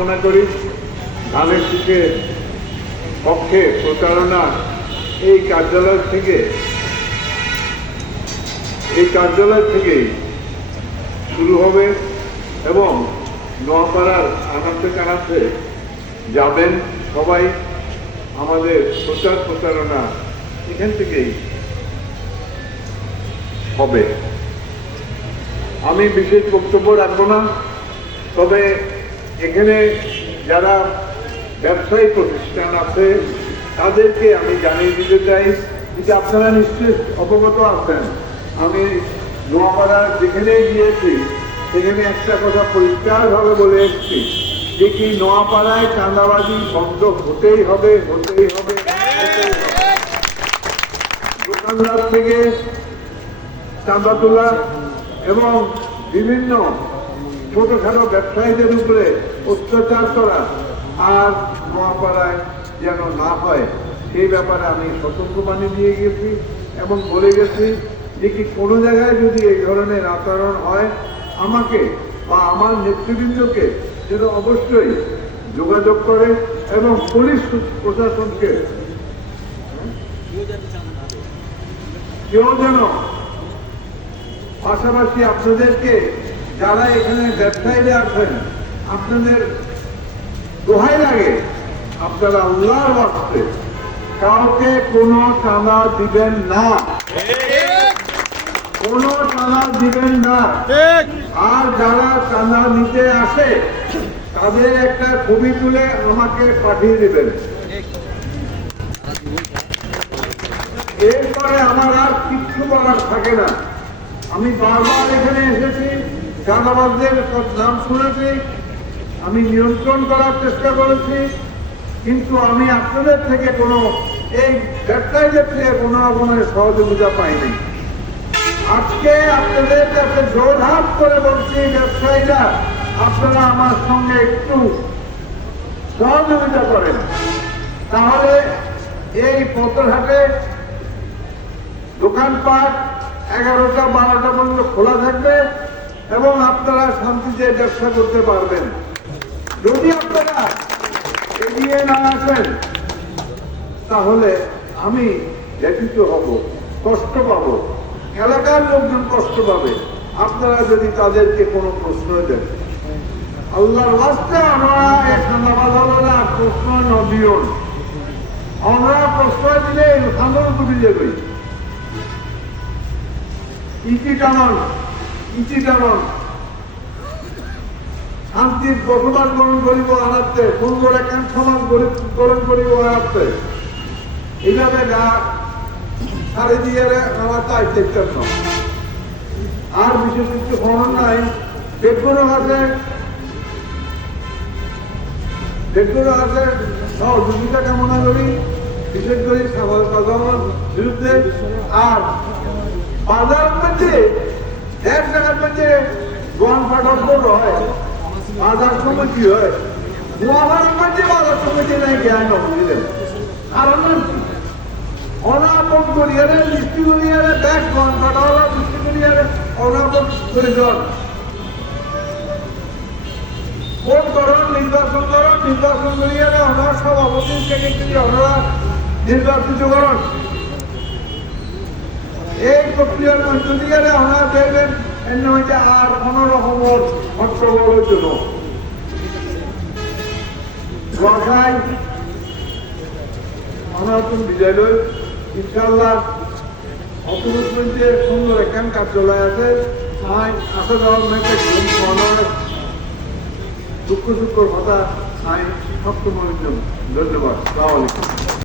কামনা করি। ধানের শীষের পক্ষে প্রচারণা এই কার্যালয় থেকেই শুরু হবে এবং নোয়াপাড়ার আনাচে কানাচে যাবেন সবাই। আমাদের প্রচারণা এখান থেকেই হবে। আমি বিশেষ বক্তব্য রাখবো না, তবে এখানে যারা ব্যবসায়ী প্রতিষ্ঠান আছে তাদেরকে আমি জানিয়ে দিতে চাই যে আপনারা নিশ্চয়ই অবগত আছেন, আমি নোয়াপাড়ার যেখানে গিয়েছি সেখানে একটা কথা পরিষ্কারভাবে বলে এসেছি যে কি নোয়াপাড়ায় চাঁদাবাজি বন্ধ হতেই হবে। দোকানদার থেকে চাঁদা তোলা এবং বিভিন্ন ছোটখাটো ব্যবসায়ীদের উপরে অত্যাচার করা আর নোয়াপাড়ায় যেন না হয় সেই ব্যাপারে আমি সতর্কবাণী দিয়ে গেছি এবং বলে গেছি যে কি কোনো জায়গায় যদি এই ধরনের আচরণ হয় আমাকে বা আমার নেতৃবৃন্দকে যেন অবশ্যই যোগাযোগ করে এবং পুলিশ প্রশাসনকে কেউ যেন পাশাপাশি আপনাদেরকে যারা এখানে ব্যবসায়ীরা আছেন আপনাদের দোহাই লাগে আপনারা আল্লাহর ওয়াস্তে কাউকে কোনো চাঁদা দিবেন না, কোনো চাঁদা দিবেন না। আর যারা চাঁদা নিতে আসে তাদের একটা ছবি তুলে আমাকে পাঠিয়ে দেবেন। এরপরে আমার আর কিচ্ছু বলার থাকে না। আমি বারবার এখানে এসেছি, চাঁদাবাজদের নাম শুনেছি, আমি নিয়ন্ত্রণ করার চেষ্টা করেছি, কিন্তু আমি আপনাদের থেকে কোনো এই ব্যবসায়ীদের থেকে কোনো রকমের সহযোগিতা পাইনি। আজকে আপনাদের কাছে জোরহাট করে বলছি ব্যবসায়ীরা আপনারা আমার সঙ্গে একটু সহযোগিতা করেন, তাহলে এই পথরহাটে দোকানপাট 11টা 12টা পর্যন্ত খোলা থাকবে এবং আপনারা শান্তিতে ব্যবসা করতে পারবেন। যদি আপনারা এগিয়ে না আসেন তাহলে আমি ব্যথিত হব, কষ্ট পাব, এলাকার লোকজন কষ্ট পাবে আপনারা যদি তাদেরকে কোনো প্রশ্ন দেন। আল্লাহর ওয়াস্তে আমরা এই চাঁদাবাজরা প্রশ্ন নদিও, আমরা প্রশ্রয় দিলে আন্দোলন করে যাবে। ইটি টানন শান্তির বসবাস গ্রহণ করিব আনাতে, সুন্দর একখান সমাজ গ্রহণ করিব আনাতে, এইভাবে গা সারি দিয়ে আমার তাই চেষ্টা আর বিশেষ কিছু খনন নাই। বেগুনও আছে সহযোগিতা কামনা করি, বিশেষ করে সাধারণ বিরুদ্ধে। আর বাজার মধ্যে 1 টাকার মধ্যে দোয়ান ফাটন হয়, বাজার সমিতি হয়, নোয়াপাড়ার মধ্যে বাজার সমিতি নাই জ্ঞান বুঝলেন। কারণ অনাপন করিয়ারে মিষ্টি করিয়ারে ব্যাগ দোয়ান ফাটা হলো মিষ্টি করিয়ারে অনাপন করে দেওয়ার ভোট করুন, নির্বাচন করিয়ারে ওনার সভাপতি সেক্রেটারি ওনারা নির্বাচিত করুন। এই প্রক্রিয়ার মধ্য দিয়ে ওনারা দেখবেন এর মধ্যে আর কোন রকমের হট্টগোলের জন্য আমরা তুমি বিজয় লই। ইনশাল্লাহ অতুল সুন্দর একখান কার্যালয় আছে, আসা যাওয়ার মেয়েতে দুঃখ কথা নাই সপ্তম। ধন্যবাদ। আসসালামু আলাইকুম।